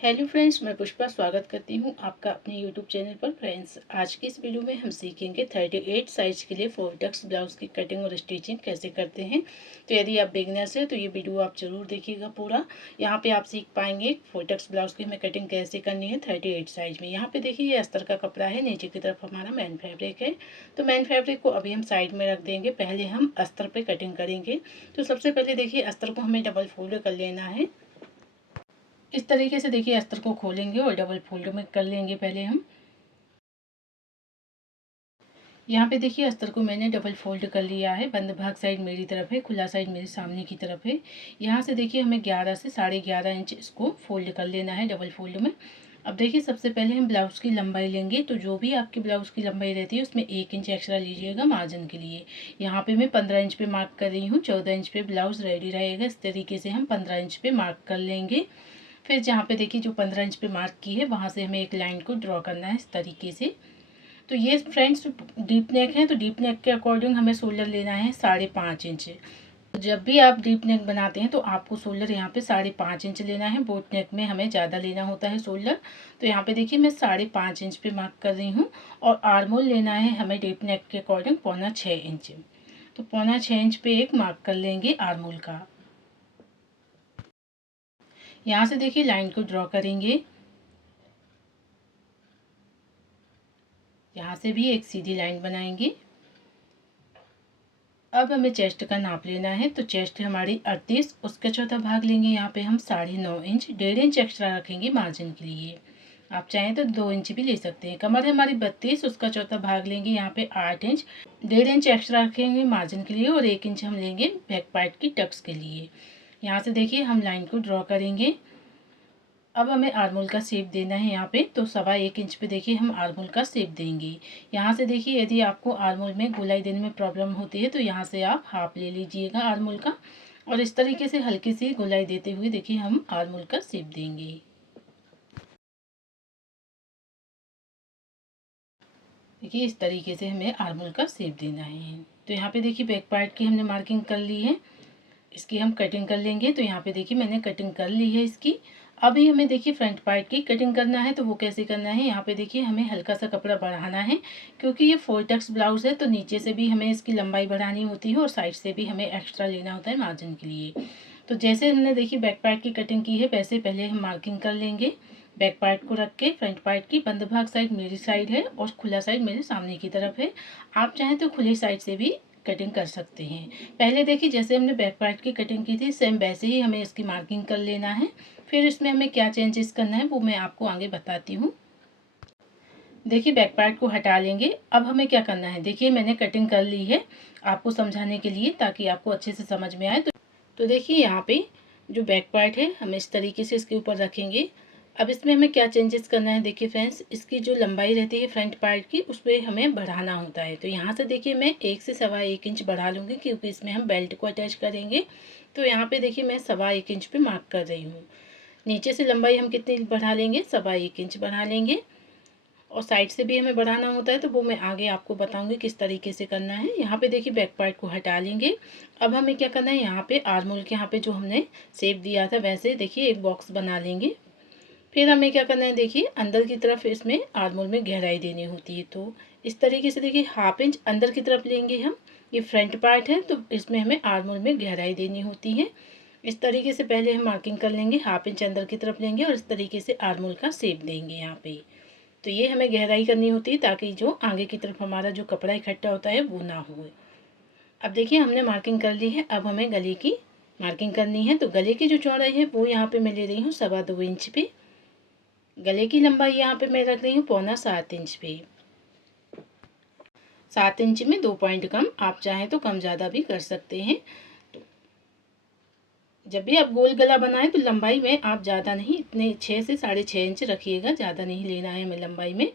Hello friends, मैं पुष्पा स्वागत करती हूँ आपका अपने यूट्यूब चैनल पर। फ्रेंड्स, आज की इस वीडियो में हम सीखेंगे 38 साइज़ के लिए फोर टक्स ब्लाउज़ की कटिंग और स्टिचिंग कैसे करते हैं। तो यदि आप बिगनर्स हैं तो ये वीडियो आप ज़रूर देखिएगा पूरा। यहाँ पे आप सीख पाएंगे फोर टक्स ब्लाउज़ की हमें कटिंग कैसे करनी है 38 साइज़ में। यहाँ पे देखिए ये अस्तर का कपड़ा है, नीचे की तरफ हमारा मैन फैब्रिक है। तो मैन फैब्रिक को अभी हम साइड में रख देंगे, पहले हम अस्तर पर कटिंग करेंगे। तो सबसे पहले देखिए अस्तर को हमें डबल फोल्ड कर लेना है। इस तरीके से देखिए अस्तर को खोलेंगे और डबल फोल्ड में कर लेंगे पहले हम। यहाँ पे देखिए अस्तर को मैंने डबल फोल्ड कर लिया है। बंद भाग साइड मेरी तरफ है, खुला साइड मेरे सामने की तरफ है। यहाँ से देखिए हमें 11 से 11.5 इंच इसको फोल्ड कर लेना है डबल फोल्ड में। अब देखिए सबसे पहले हम ब्लाउज़ की लंबाई लेंगे। तो जो भी आपकी ब्लाउज़ की लंबाई रहती है उसमें 1 इंच एक्स्ट्रा लीजिएगा मार्जिन के लिए। यहाँ पे मैं 15 इंच पे मार्क कर रही हूँ, 14 इंच पे ब्लाउज़ रेडी रहेगा। इस तरीके से हम 15 इंच पे मार्क कर लेंगे। फिर जहाँ पे देखिए जो 15 इंच पे मार्क की है वहाँ से हमें एक लाइन को ड्रॉ करना है इस तरीके से। तो ये फ्रेंड्स डीप नेक है, तो डीप नेक के अकॉर्डिंग हमें शोल्डर लेना है 5.5 इंच। तो जब भी आप डीप नेक बनाते हैं तो आपको शोल्डर यहाँ पे 5.5 इंच लेना है। बोट नेक में हमें ज़्यादा लेना होता है शोल्डर। तो यहाँ पे देखिए मैं 5.5 इंच पे मार्क कर रही हूँ। और आर्मोल लेना है हमें डीप नेक के अकॉर्डिंग 6.25 इंच। तो 6.25 इंच पे एक मार्क कर लेंगे आर्मोल का। यहाँ से देखिए लाइन को ड्रॉ करेंगे। यहाँ से भी एक सीधी लाइन बनाएंगे। अब हमें चेस्ट का नाप लेना है। तो चेस्ट हमारी 38, उसका चौथा भाग लेंगे। यहाँ पे हम 9.5 इंच, 1.5 इंच एक्स्ट्रा रखेंगे मार्जिन के लिए। आप चाहें तो 2 इंच भी ले सकते हैं। कमर है हमारी 32, उसका चौथा भाग लेंगे। यहाँ पे 8 इंच, 1.5 इंच एक्स्ट्रा रखेंगे मार्जिन के लिए और 1 इंच हम लेंगे बैक पार्ट की टक्स के लिए। यहाँ से देखिए हम लाइन को ड्रॉ करेंगे। अब हमें आर्मोल का शेप देना है यहाँ पे। तो 1.25 इंच पे देखिए हम आर्मोल का शेप देंगे। यहाँ से देखिए यदि आपको आर्मोल में गोलाई देने में प्रॉब्लम होती है तो यहाँ से आप हाफ ले लीजिएगा आर्मोल का। और इस तरीके से हल्की सी गोलाई देते हुए देखिए हम आर्मोल का शेप देंगे। देखिए इस तरीके से हमें आर्मोल का शेप देना है। तो यहाँ पे देखिए बैक पार्ट की हमने मार्किंग कर ली है, इसकी हम कटिंग कर लेंगे। तो यहाँ पे देखिए मैंने कटिंग कर ली है इसकी। अभी हमें देखिए फ्रंट पार्ट की कटिंग करना है। तो वो कैसे करना है, यहाँ पे देखिए हमें हल्का सा कपड़ा बढ़ाना है क्योंकि ये फोर टक्स ब्लाउज है। तो नीचे से भी हमें इसकी लंबाई बढ़ानी होती है और साइड से भी हमें एक्स्ट्रा लेना होता है मार्जिन के लिए। तो जैसे हमने देखिए बैक पार्ट की कटिंग की है वैसे पहले हम मार्किंग कर लेंगे। बैक पार्ट को रख के फ्रंट पार्ट की बंद भाग साइड मेरी साइड है और खुला साइड मेरे सामने की तरफ है। आप चाहें तो खुली साइड से भी कटिंग कर सकते हैं। पहले देखिए जैसे हमने बैक पार्ट की कटिंग की थी सेम वैसे ही हमें इसकी मार्किंग कर लेना है। फिर इसमें हमें क्या चेंजेस करना है वो मैं आपको आगे बताती हूँ। देखिए बैक पार्ट को हटा लेंगे। अब हमें क्या करना है, देखिए मैंने कटिंग कर ली है आपको समझाने के लिए ताकि आपको अच्छे से समझ में आए। तो देखिए यहाँ पे जो बैक पार्ट है हम इस तरीके से इसके ऊपर रखेंगे। अब इसमें हमें क्या चेंजेस करना है, देखिए फ्रेंड्स इसकी जो लंबाई रहती है फ्रंट पार्ट की उस पर हमें बढ़ाना होता है। तो यहाँ से देखिए मैं 1 से 1.25 इंच बढ़ा लूँगी क्योंकि इसमें हम बेल्ट को अटैच करेंगे। तो यहाँ पे देखिए मैं 1.25 इंच पे मार्क कर रही हूँ। नीचे से लंबाई हम कितनी बढ़ा लेंगे, 1.25 इंच बढ़ा लेंगे। और साइड से भी हमें बढ़ाना होता है तो वो मैं आगे आपको बताऊंगी किस तरीके से करना है। यहाँ पे देखिए बैक पार्ट को हटा लेंगे। अब हमें क्या करना है, यहाँ पे आर्मोल के यहाँ पे जो हमने शेप दिया था वैसे देखिए एक बॉक्स बना लेंगे। फिर हमें क्या करना है, देखिए अंदर की तरफ इसमें आर्मोल में गहराई देनी होती है। तो इस तरीके से देखिए 1/2 इंच अंदर की तरफ लेंगे हम। ये फ्रंट पार्ट है तो इसमें हमें आर्मोल में गहराई देनी होती है। इस तरीके से पहले हम मार्किंग कर लेंगे, 1/2 इंच अंदर की तरफ लेंगे और इस तरीके से आर्मोल का शेप देंगे यहाँ पे। तो ये हमें गहराई करनी होती है ताकि जो आगे की तरफ हमारा जो कपड़ा इकट्ठा होता है वो ना हो। अब देखिए हमने मार्किंग कर ली है। अब हमें गले की मार्किंग करनी है। तो गले की जो चौड़ाई है वो यहाँ पे मैं ले रही हूँ 2.25 इंच पे। गले की लंबाई यहाँ पे मैं रख रही हूँ 6.25 इंच पे। 7 इंच में 2 पॉइंट कम, आप चाहें तो कम ज़्यादा भी कर सकते हैं। जब भी आप गोल गला बनाएं तो लंबाई में आप ज़्यादा नहीं, इतने 6 से 6.5 इंच रखिएगा, ज़्यादा नहीं लेना है हमें लंबाई में।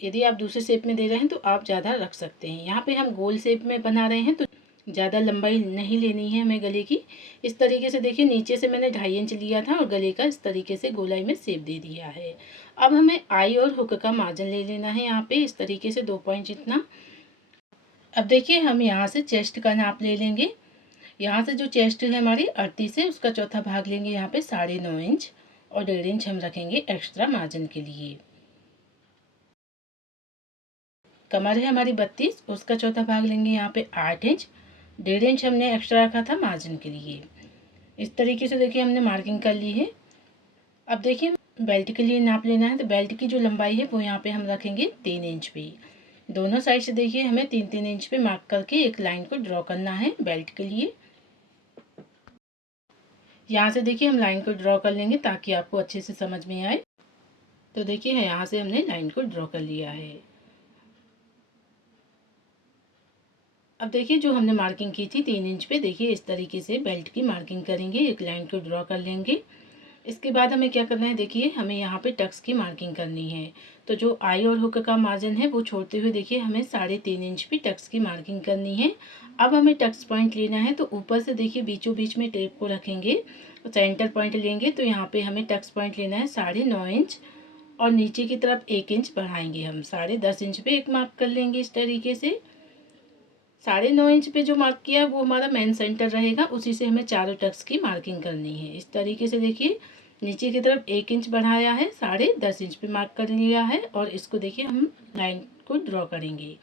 यदि आप दूसरे शेप में दे रहे हैं तो आप ज़्यादा रख सकते हैं। यहाँ पे हम गोल शेप में बना रहे हैं तो ज़्यादा लंबाई नहीं लेनी है हमें गले की। इस तरीके से देखिए नीचे से मैंने 2.5 इंच लिया था और गले का इस तरीके से गोलाई में शेप दे दिया है। अब हमें आई और हुक का मार्जिन ले लेना है यहाँ पे इस तरीके से 2 पॉइंट जितना। अब देखिए हम यहाँ से चेस्ट का नाप ले लेंगे। यहाँ से जो चेस्ट है हमारी 38 है उसका चौथा भाग लेंगे यहाँ पे 9.5 इंच। और 1.5 इंच हम रखेंगे एक्स्ट्रा मार्जिन के लिए। कमर है हमारी 32, उसका चौथा भाग लेंगे यहाँ पे 8 इंच। 1.5 इंच हमने एक्स्ट्रा रखा था मार्जिन के लिए। इस तरीके से देखिए हमने मार्किंग कर ली है। अब देखिए बेल्ट के लिए नाप लेना है, तो बेल्ट की जो लंबाई है वो यहाँ पे हम रखेंगे 3 इंच पे। दोनों साइड से देखिए हमें 3-3 इंच पे मार्क करके एक लाइन को ड्रॉ करना है बेल्ट के लिए। यहाँ से देखिए हम लाइन को ड्रॉ कर लेंगे ताकि आपको अच्छे से समझ में आए। तो देखिए यहाँ से हमने लाइन को ड्रॉ कर लिया है। अब देखिए जो हमने मार्किंग की थी 3 इंच पे, देखिए इस तरीके से बेल्ट की मार्किंग करेंगे, एक लाइन को ड्रॉ कर लेंगे। इसके बाद हमें क्या करना है, देखिए हमें यहाँ पे टक्स की मार्किंग करनी है। तो जो आई और हुक का मार्जिन है वो छोड़ते हुए देखिए हमें 3.5 इंच पे टक्स की मार्किंग करनी है। अब हमें टक्स पॉइंट लेना है, तो ऊपर से देखिए बीचों बीच में टेप को रखेंगे, सेंटर पॉइंट लेंगे। तो यहाँ पे हमें टक्स पॉइंट लेना है 9.5 इंच और नीचे की तरफ 1 इंच बढ़ाएंगे हम, 10.5 इंच पे एक मार्क कर लेंगे। इस तरीके से 9.5 इंच पे जो मार्क किया वो हमारा मेन सेंटर रहेगा, उसी से हमें चारों टक्स की मार्किंग करनी है। इस तरीके से देखिए नीचे की तरफ 1 इंच बढ़ाया है, 10.5 इंच पे मार्क कर लिया है और इसको देखिए हम लाइन को ड्रॉ करेंगे।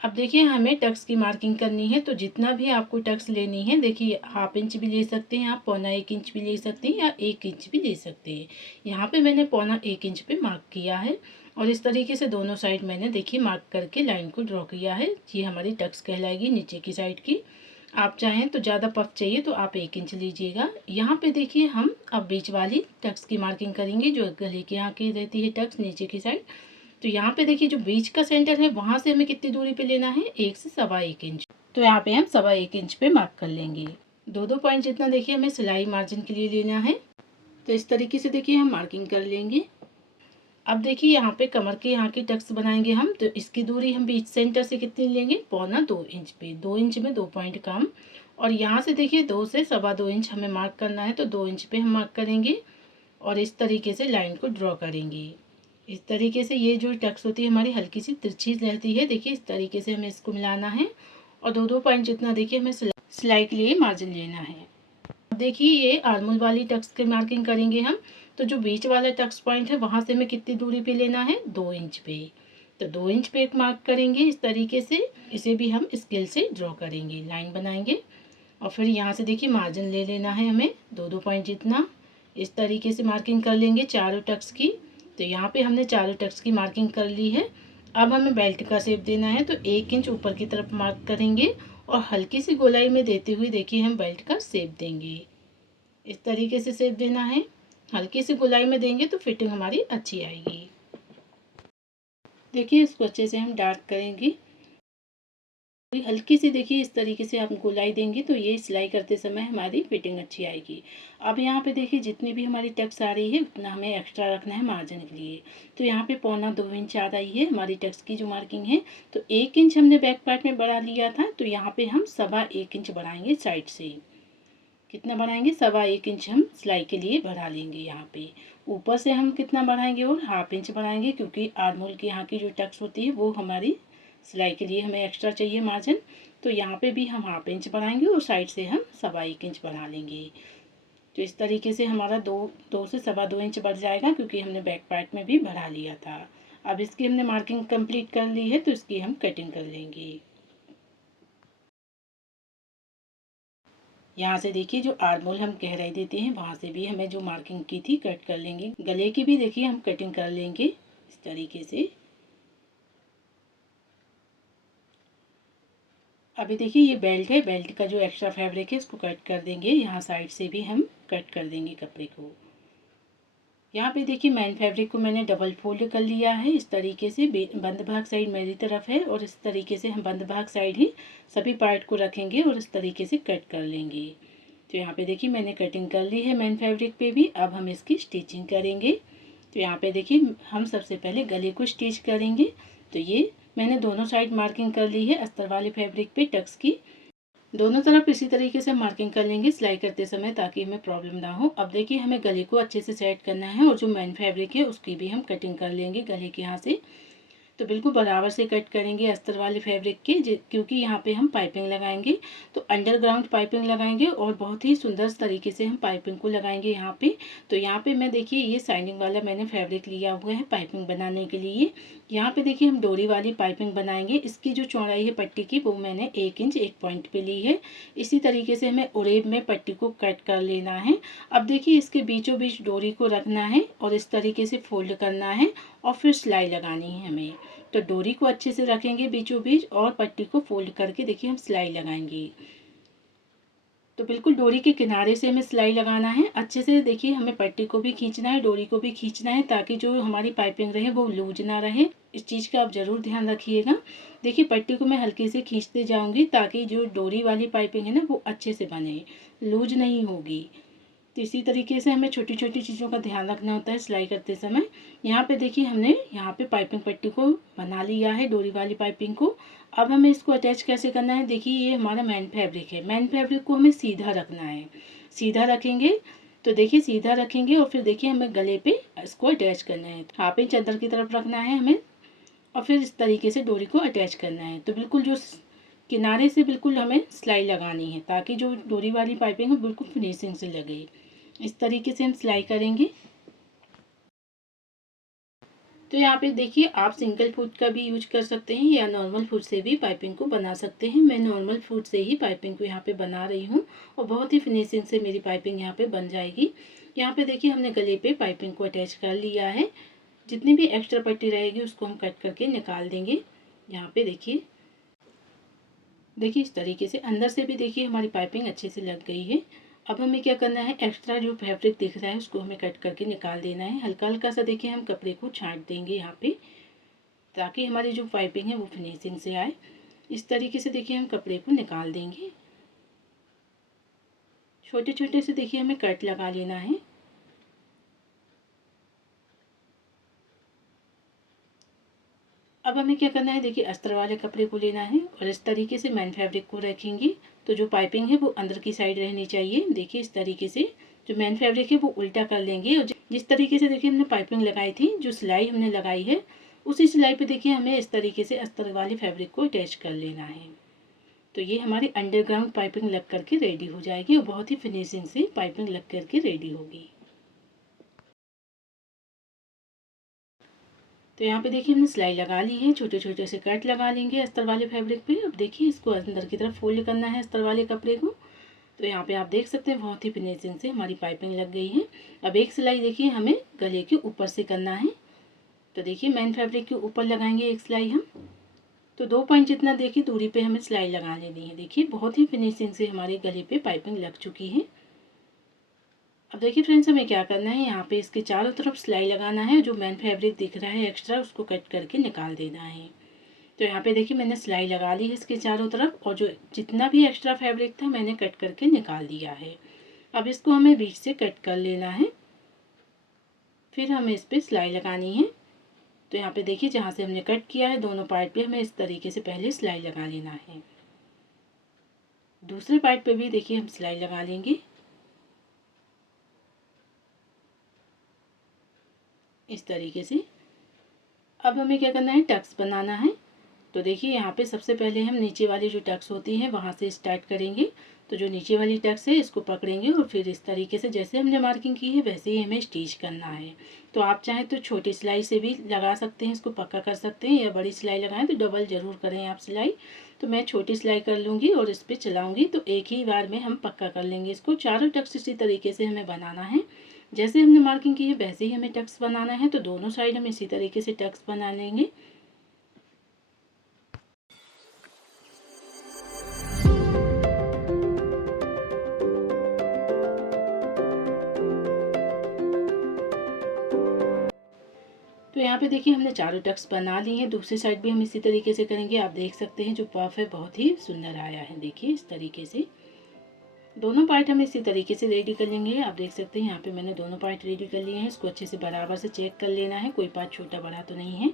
अब देखिए हमें टक्स की मार्किंग करनी है, तो जितना भी आपको टक्स लेनी है, देखिए 1/2 इंच भी ले सकते हैं आप, 1.25 इंच भी ले सकते हैं या 1 इंच भी ले सकते हैं। यहाँ पे मैंने 1.25 इंच पे मार्क किया है और इस तरीके से दोनों साइड मैंने देखिए मार्क करके लाइन को ड्रॉ किया है। ये हमारी टक्स कहलाएगी नीचे की साइड की। आप चाहें तो ज़्यादा पफ चाहिए तो आप 1 इंच लीजिएगा। यहाँ पे देखिए हम अब बीच वाली टक्स की मार्किंग करेंगे, जो गले के यहाँ की रहती है टक्स नीचे की साइड। तो यहाँ पे देखिए जो बीच का सेंटर है वहाँ से हमें कितनी दूरी पे लेना है, 1 से 1.25 इंच। तो यहाँ पे हम 1.25 इंच पे मार्क कर लेंगे। 2-2 पॉइंट जितना देखिए हमें सिलाई मार्जिन के लिए लेना है। तो इस तरीके से देखिए हम मार्किंग कर लेंगे। अब देखिए यहाँ पे कमर के यहाँ की टक्स बनाएंगे हम, तो इसकी दूरी हम बीच सेंटर से कितनी लेंगे, 1.25 इंच पे। 2 इंच में 2 पॉइंट कम और यहाँ से देखिए 2 से 2.25 इंच हमें मार्क करना है, तो 2 इंच पे हम मार्क करेंगे और इस तरीके से लाइन को ड्रॉ करेंगे। इस तरीके से ये जो टक्स होती है हमारी हल्की सी तिरछी रहती है, देखिए इस तरीके से हमें इसको मिलाना है और 2-2 पॉइंट जितना देखिए हमें सिलाई के लिए मार्जिन लेना है। देखिए ये आर्मोल वाली टक्स की मार्किंग करेंगे हम, तो जो बीच वाला टक्स पॉइंट है वहाँ से हमें कितनी दूरी पे लेना है, 2 इंच पे। तो 2 इंच पे एक मार्क करेंगे इस तरीके से। इसे भी हम स्केल से ड्रॉ करेंगे, लाइन बनाएंगे और फिर यहाँ से देखिए मार्जिन ले लेना है हमें 2-2 पॉइंट जितना। इस तरीके से मार्किंग कर लेंगे चारों टक्स की। तो यहाँ पे हमने चारों टक्स की मार्किंग कर ली है। अब हमें बेल्ट का शेप देना है, तो 1 इंच ऊपर की तरफ मार्क करेंगे और हल्की सी गोलाई में देते हुए देखिए हम बेल्ट का शेप देंगे। इस तरीके से शेप देना है, हल्की सी गोलाई में देंगे तो फिटिंग हमारी अच्छी आएगी। देखिए इसको अच्छे से हम डार्क करेंगे, हल्की सी देखिए इस तरीके से आप गोलाई देंगे तो ये सिलाई करते समय हमारी फिटिंग अच्छी आएगी। अब यहाँ पे देखिए जितनी भी हमारी टक्स आ रही है उतना हमें एक्स्ट्रा रखना है मार्जिन के लिए। तो यहाँ पे 1.25 इंच आ रही है हमारी टक्स की जो मार्किंग है, तो 1 इंच हमने बैक पार्ट में बढ़ा लिया था, तो यहाँ पे हम 1.25 इंच बढ़ाएंगे साइड से। कितना बढ़ाएंगे, 1.25 इंच हम सिलाई के लिए बढ़ा लेंगे। यहाँ पे ऊपर से हम कितना बढ़ाएंगे और 1/2 इंच बढ़ाएंगे, क्योंकि आर्मोल की यहाँ की जो टक्स होती है वो हमारी सिलाई के लिए हमें एक्स्ट्रा चाहिए मार्जिन। तो यहाँ पे भी हम 1/2 इंच बढ़ाएंगे और साइड से हम 1.25 इंच बढ़ा लेंगे। तो इस तरीके से हमारा 2 से 2.25 इंच बढ़ जाएगा, क्योंकि हमने बैक पार्ट में भी बढ़ा लिया था। अब इसकी हमने मार्किंग कंप्लीट कर ली है, तो इसकी हम कटिंग कर लेंगे। यहाँ से देखिए जो आर्मोल हम गहराई देते हैं वहाँ से भी हमें जो मार्किंग की थी कट कर लेंगे। गले की भी देखिए हम कटिंग कर लेंगे इस तरीके से। अभी देखिए ये बेल्ट है, बेल्ट का जो एक्स्ट्रा फैब्रिक है इसको कट कर देंगे। यहाँ साइड से भी हम कट कर देंगे कपड़े को। यहाँ पे देखिए मेन फैब्रिक को मैंने डबल फोल्ड कर लिया है इस तरीके से। बंद भाग साइड मेरी तरफ है और इस तरीके से हम बंद भाग साइड ही सभी पार्ट को रखेंगे और इस तरीके से कट कर लेंगे। तो यहाँ पे देखिए मैंने कटिंग कर ली है मेन फैब्रिक पे भी। अब हम इसकी स्टिचिंग करेंगे। तो यहाँ पे देखिए हम सबसे पहले गले को स्टिच करेंगे। तो ये मैंने दोनों साइड मार्किंग कर ली है अस्तर वाले फैब्रिक पे टक्स की। दोनों तरफ इसी तरीके से मार्किंग कर लेंगे सिलाई करते समय, ताकि हमें प्रॉब्लम ना हो। अब देखिए हमें गले को अच्छे से सेट करना है और जो मेन फैब्रिक है उसकी भी हम कटिंग कर लेंगे गले के यहाँ से। तो बिल्कुल बराबर से कट करेंगे अस्तर वाले फैब्रिक के, क्योंकि यहाँ पे हम पाइपिंग लगाएंगे। तो अंडरग्राउंड पाइपिंग लगाएंगे और बहुत ही सुंदर तरीके से हम पाइपिंग को लगाएंगे यहाँ पे। तो यहाँ पे मैं देखिए ये शाइनिंग वाला मैंने फैब्रिक लिया हुआ है पाइपिंग बनाने के लिए। यहाँ पे देखिए हम डोरी वाली पाइपिंग बनाएंगे। इसकी जो चौड़ाई है पट्टी की वो मैंने 1 इंच 1 पॉइंट पे ली है। इसी तरीके से हमें उरेब में पट्टी को कट कर लेना है। अब देखिए इसके बीचों बीच डोरी को रखना है और इस तरीके से फोल्ड करना है और फिर सिलाई लगानी है हमें। तो डोरी को अच्छे से रखेंगे बीचों बीच और पट्टी को फोल्ड करके देखिए हम सिलाई लगाएंगे। तो बिल्कुल डोरी के किनारे से हमें सिलाई लगाना है अच्छे से। देखिए हमें पट्टी को भी खींचना है, डोरी को भी खींचना है, ताकि जो हमारी पाइपिंग रहे वो लूज ना रहे। इस चीज़ का आप ज़रूर ध्यान रखिएगा। देखिए पट्टी को मैं हल्के से खींचते जाऊंगी ताकि जो डोरी वाली पाइपिंग है ना वो अच्छे से बने, लूज नहीं होगी। तो इसी तरीके से हमें छोटी छोटी चीज़ों का ध्यान रखना होता है सिलाई करते समय। यहाँ पे देखिए हमने यहाँ पे पाइपिंग पट्टी को बना लिया है, डोरी वाली पाइपिंग को। अब हमें इसको अटैच कैसे करना है, देखिए ये हमारा मेन फैब्रिक है। मेन फैब्रिक को हमें सीधा रखना है, सीधा रखेंगे। तो देखिए सीधा रखेंगे और फिर देखिए हमें गले पे इसको अटैच करना है, हाफ इंच अंदर की तरफ रखना है हमें और फिर इस तरीके से डोरी को अटैच करना है। तो बिल्कुल जो किनारे से बिल्कुल हमें सिलाई लगानी है ताकि जो डोरी वाली पाइपिंग है बिल्कुल फिनिशिंग से लगे। इस तरीके से हम सिलाई करेंगे। तो यहाँ पे देखिए आप सिंगल फुट का भी यूज कर सकते हैं या नॉर्मल फुट से भी पाइपिंग को बना सकते हैं। मैं नॉर्मल फुट से ही पाइपिंग को यहाँ पे बना रही हूँ और बहुत ही फिनिशिंग से मेरी पाइपिंग यहाँ पे बन जाएगी। यहाँ पे देखिए हमने गले पे पाइपिंग को अटैच कर लिया है। जितनी भी एक्स्ट्रा पट्टी रहेगी उसको हम कट करके निकाल देंगे। यहाँ पे देखिए इस तरीके से अंदर से भी देखिए हमारी पाइपिंग अच्छे से लग गई है। अब हमें क्या करना है, एक्स्ट्रा जो फैब्रिक दिख रहा है उसको हमें कट करके निकाल देना है। हल्का हल्का सा देखिए हम कपड़े को छांट देंगे यहाँ पे, ताकि हमारी जो पाइपिंग है वो फिनिशिंग से आए। इस तरीके से देखिए हम कपड़े को निकाल देंगे। छोटे छोटे से देखिए हमें कट लगा लेना है। अब हमें क्या करना है, देखिए अस्तर वाले कपड़े को लेना है और इस तरीके से मेन फैब्रिक को रखेंगे। तो जो पाइपिंग है वो अंदर की साइड रहनी चाहिए। देखिए इस तरीके से जो मेन फैब्रिक है वो उल्टा कर लेंगे और जिस तरीके से देखिए हमने पाइपिंग लगाई थी, जो सिलाई हमने लगाई है उसी सिलाई पे देखिए हमें इस तरीके से अस्तर वाले फैब्रिक को अटैच कर लेना है। तो ये हमारी अंडरग्राउंड पाइपिंग लग करके रेडी हो जाएगी और बहुत ही फिनिशिंग से पाइपिंग लग करके रेडी होगी। तो यहाँ पे देखिए हमने सिलाई लगा ली है, छोटे छोटे से कट लगा लेंगे अस्तर वाले फैब्रिक पे। अब देखिए इसको अंदर की तरफ फोल्ड करना है अस्तर वाले कपड़े को। तो यहाँ पे आप देख सकते हैं बहुत ही फिनिशिंग से हमारी पाइपिंग लग गई है। अब एक सिलाई देखिए हमें गले के ऊपर से करना है। तो देखिए मेन फैब्रिक के ऊपर लगाएंगे एक सिलाई हम। तो 2 पॉइंट जितना देखिए दूरी पे हमें सिलाई लगा लेनी है। देखिए बहुत ही फिनिशिंग से हमारे गले पे पाइपिंग लग चुकी है। अब देखिए फ्रेंड्स हमें क्या करना है, यहाँ पे इसके चारों तरफ सिलाई लगाना है। जो मेन फैब्रिक दिख रहा है एक्स्ट्रा उसको कट करके निकाल देना है। तो यहाँ पे देखिए मैंने सिलाई लगा ली है इसके चारों तरफ और जो जितना भी एक्स्ट्रा फैब्रिक था मैंने कट करके निकाल दिया है। अब इसको हमें बीच से कट कर लेना है, फिर हमें इस पर सिलाई लगानी है। तो यहाँ पे देखिए जहाँ से हमने कट किया है दोनों पार्ट पे हमें इस तरीके से पहले सिलाई लगा लेना है। दूसरे पार्ट पे भी देखिए हम सिलाई लगा लेंगे इस तरीके से। अब हमें क्या करना है, टक्स बनाना है। तो देखिए यहाँ पे सबसे पहले हम नीचे वाली जो टक्स होती है वहाँ से स्टार्ट करेंगे। तो जो नीचे वाली टक्स है इसको पकड़ेंगे और फिर इस तरीके से जैसे हमने मार्किंग की है वैसे ही हमें स्टिच करना है। तो आप चाहें तो छोटी सिलाई से भी लगा सकते हैं, इसको पक्का कर सकते हैं, या बड़ी सिलाई लगाएं तो डबल ज़रूर करें आप सिलाई। तो मैं छोटी सिलाई कर लूँगी और इस पर चलाऊँगी तो एक ही बार में हम पक्का कर लेंगे इसको। चारों टक्स इसी तरीके से हमें बनाना है, जैसे हमने मार्किंग की है वैसे ही हमें टक्स बनाना है। तो दोनों साइड हम इसी तरीके से टक्स बना लेंगे। तो यहाँ पे देखिए हमने चारों टक्स बना ली हैं। दूसरी साइड भी हम इसी तरीके से करेंगे। आप देख सकते हैं जो पफ है बहुत ही सुंदर आया है। देखिए इस तरीके से दोनों पार्ट हम इसी तरीके से रेडी कर लेंगे। आप देख सकते हैं यहाँ पे मैंने दोनों पार्ट रेडी कर लिए हैं। इसको अच्छे से बराबर से चेक कर लेना है, कोई पार्ट छोटा बड़ा तो नहीं है।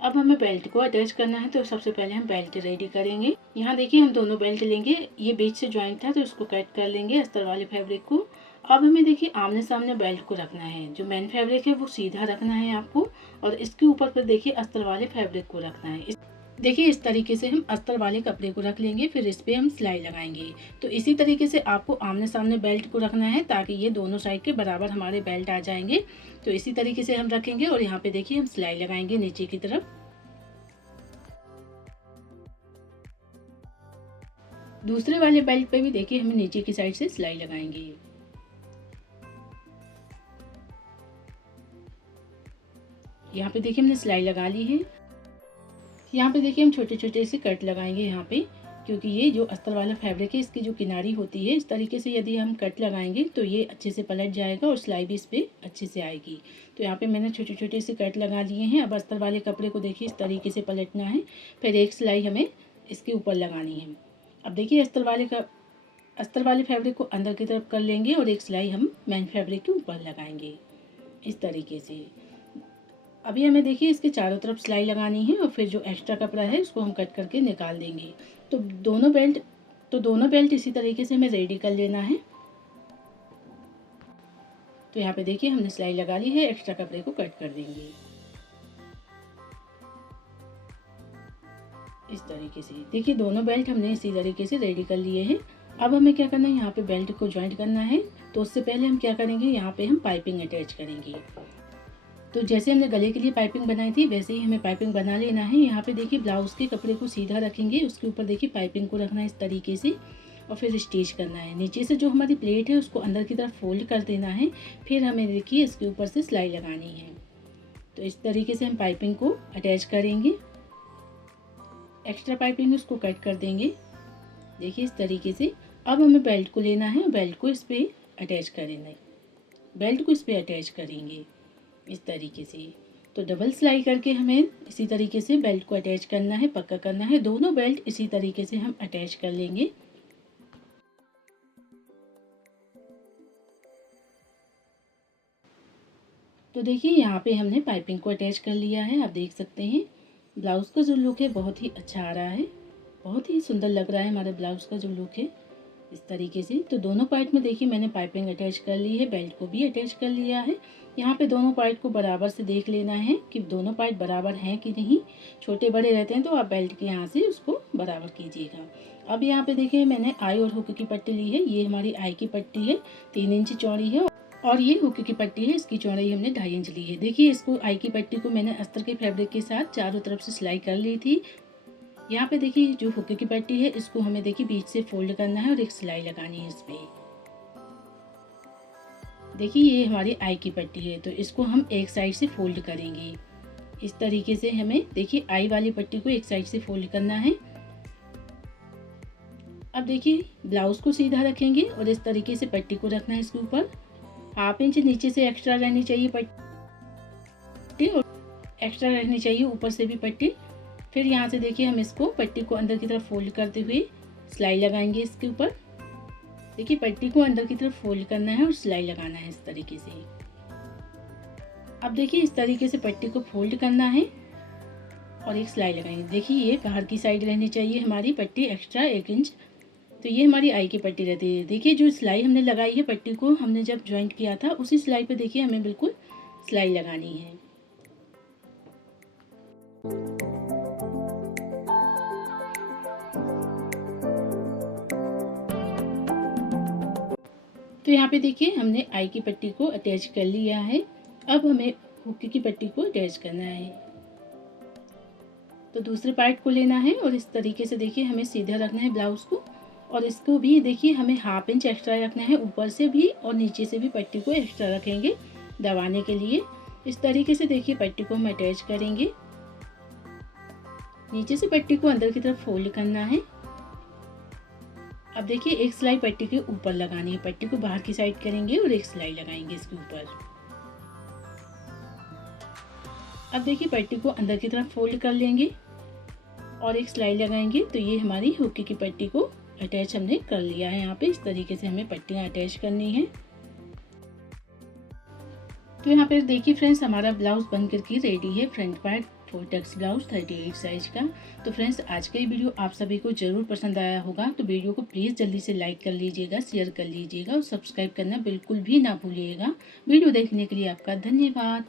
अब हमें बेल्ट को अटैच करना है। तो सबसे पहले हम बेल्ट रेडी करेंगे। यहाँ देखिए हम दोनों बेल्ट लेंगे, ये बीच से ज्वाइंट था तो उसको कट कर लेंगे अस्तर वाले फैब्रिक को। अब हमें देखिए आमने सामने बेल्ट को रखना है। जो मेन फैब्रिक है वो सीधा रखना है आपको और इसके ऊपर पर देखिए अस्तर वाले फैब्रिक को रखना है। देखिए इस तरीके से हम अस्तर वाले कपड़े को रख लेंगे, फिर इस पे हम सिलाई लगाएंगे। तो इसी तरीके से आपको आमने सामने बेल्ट को रखना है ताकि ये दोनों साइड के बराबर हमारे बेल्ट आ जाएंगे। तो इसी तरीके से हम रखेंगे और यहाँ पे देखिए हम सिलाई लगाएंगे नीचे की तरफ। दूसरे वाले बेल्ट पे भी देखिए हमें नीचे की साइड से सिलाई लगाएंगे। यहाँ पे देखिए हमने सिलाई लगा ली है। यहाँ पे देखिए हम छोटे छोटे से कट लगाएंगे यहाँ पे, क्योंकि ये जो अस्तर वाला फैब्रिक है इसकी जो किनारी होती है इस तरीके से यदि हम कट लगाएंगे तो ये अच्छे से पलट जाएगा और सिलाई भी इस पर अच्छे से आएगी। तो यहाँ पे मैंने छोटे छोटे से कट लगा लिए हैं। अब अस्तर वाले कपड़े को देखिए इस तरीके से पलटना है, फिर एक सिलाई हमें इसके ऊपर लगानी है। अब देखिए अस्तर वाले फैब्रिक को अंदर की तरफ कर लेंगे और एक सिलाई हम मेन फैब्रिक के ऊपर लगाएंगे इस तरीके से। अभी हमें देखिए इसके चारों तरफ सिलाई लगानी है और फिर जो एक्स्ट्रा कपड़ा है उसको हम कट करके निकाल देंगे। तो दोनों बेल्ट इसी तरीके से हमें रेडी कर लेना है। तो यहाँ पे देखिए हमने सिलाई लगा ली है, एक्स्ट्रा कपड़े को कट कर देंगे इस तरीके से। देखिए दोनों बेल्ट हमने इसी तरीके से रेडी कर लिए हैं। अब हमें क्या करना है, यहाँ पे बेल्ट को ज्वाइंट करना है। तो उससे पहले हम क्या करेंगे, यहाँ पे हम पाइपिंग अटैच करेंगे। तो जैसे हमने गले के लिए पाइपिंग बनाई थी वैसे ही हमें पाइपिंग बना लेना है। यहाँ पे देखिए ब्लाउज के कपड़े को सीधा रखेंगे, उसके ऊपर देखिए पाइपिंग को रखना है इस तरीके से और फिर स्टिच करना है। नीचे से जो हमारी प्लेट है उसको अंदर की तरफ फोल्ड कर देना है, फिर हमें देखिए इसके ऊपर से सिलाई लगानी है। तो इस तरीके से हम पाइपिंग को अटैच करेंगे, एक्स्ट्रा पाइपिंग उसको कट कर देंगे देखिए इस तरीके से। अब हमें बेल्ट को लेना है, बेल्ट को इस पर अटैच करेंगे, बेल्ट को इस पर अटैच करेंगे इस तरीके से। तो डबल सिलाई करके हमें इसी तरीके से बेल्ट को अटैच करना है, पक्का करना है। दोनों बेल्ट इसी तरीके से हम अटैच कर लेंगे। तो देखिए यहाँ पे हमने पाइपिंग को अटैच कर लिया है। आप देख सकते हैं ब्लाउज़ का जो लुक है बहुत ही अच्छा आ रहा है, बहुत ही सुंदर लग रहा है हमारे ब्लाउज़ का जो लुक है इस तरीके से। तो दोनों पार्ट में देखिए मैंने पाइपिंग अटैच कर ली है, बेल्ट को भी अटैच कर लिया है। यहाँ पे दोनों पार्ट को बराबर से देख लेना है कि दोनों पार्ट बराबर हैं कि नहीं। छोटे बड़े रहते हैं तो आप बेल्ट के यहाँ से उसको बराबर कीजिएगा। अब यहाँ पे देखिए मैंने आई और हुक की पट्टी ली है। ये हमारी आई की पट्टी है, 3 इंच चौड़ी है और ये हुक की पट्टी है, इसकी चौड़ाई हमने 2.5 इंच ली है। देखिए इसको आई की पट्टी को मैंने अस्तर के फैब्रिक के साथ चारों तरफ से सिलाई कर ली थी। यहाँ पे देखिए जो हुक की पट्टी है इसको हमें देखिए बीच से फोल्ड करना है और एक सिलाई लगानी है इस पे। देखिए ये हमारी आई की पट्टी है, तो इसको हम एक साइड से फोल्ड करेंगे इस तरीके से। हमें देखिए आई वाली पट्टी को एक साइड से फोल्ड करना है। अब देखिए ब्लाउज को सीधा रखेंगे और इस तरीके से पट्टी को रखना है इसके ऊपर। 1/2 इंच नीचे से एक्स्ट्रा रहनी चाहिए पट्टी और एक्स्ट्रा रहनी चाहिए ऊपर से भी पट्टी। फिर यहाँ से देखिए हम इसको पट्टी को अंदर की तरफ फोल्ड करते हुए सिलाई लगाएंगे इसके ऊपर। देखिए पट्टी को अंदर की तरफ फोल्ड करना है और सिलाई लगाना है इस तरीके से। अब देखिए इस तरीके से पट्टी को फोल्ड करना है और एक सिलाई लगाएंगे। देखिए ये बाहर की साइड रहनी चाहिए हमारी पट्टी एक्स्ट्रा 1 इंच। तो ये हमारी आई की पट्टी रहती है। देखिए जो सिलाई हमने लगाई है पट्टी को हमने जब ज्वाइंट किया था उसी सिलाई पे देखिए हमें बिल्कुल सिलाई लगानी है। तो यहाँ पे देखिए हमने आई की पट्टी को अटैच कर लिया है। अब हमें हुक की पट्टी को अटैच करना है। तो दूसरे पार्ट को लेना है और इस तरीके से देखिए हमें सीधा रखना है ब्लाउज को और इसको भी देखिए हमें 1/2 इंच एक्स्ट्रा रखना है ऊपर से भी और नीचे से भी पट्टी को एक्स्ट्रा रखेंगे दबाने के लिए। इस तरीके से देखिए पट्टी को हम अटैच करेंगे। नीचे से पट्टी को अंदर की तरफ फोल्ड करना है। अब देखिए एक सिलाई पट्टी के ऊपर लगानी है, पट्टी को बाहर की साइड करेंगे और एक सिलाई लगाएंगे इसके ऊपर। अब देखिए पट्टी को अंदर की तरफ फोल्ड कर लेंगे और एक सिलाई लगाएंगे। तो ये हमारी हुक की पट्टी को अटैच हमने कर लिया है। यहाँ पे इस तरीके से हमें पट्टियाँ अटैच करनी है। तो यहाँ पे देखिए फ्रेंड्स हमारा ब्लाउज बन करके रेडी है। Front part 4 tucks blouse 38 size का। तो फ्रेंड्स आज का ये वीडियो आप सभी को जरूर पसंद आया होगा। तो वीडियो को प्लीज़ जल्दी से लाइक कर लीजिएगा, शेयर कर लीजिएगा और सब्सक्राइब करना बिल्कुल भी ना भूलिएगा। वीडियो देखने के लिए आपका धन्यवाद।